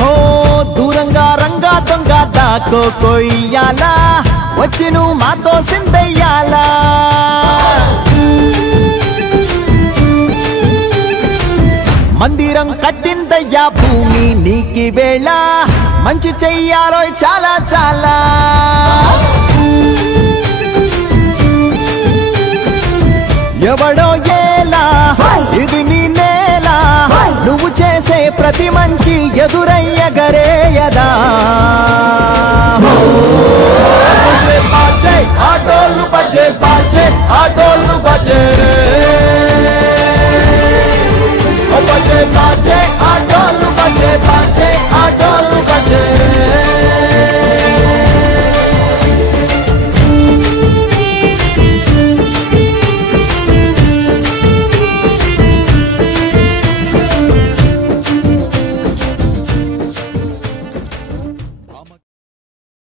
హో దూరంగా రంగా దొంగ దాకో కొయ్యాలా వచ్చి నువ్వు మాతో సిందయ్యాలా మందిరం కట్టిందయ్యా భూమి నీకి వేళ మంచి చెయ్యాలో చాలా చాలా ఎవడో ఏలా ఇది నీ నేల నువ్వు చేసే ప్రతి మంచి ఎదురై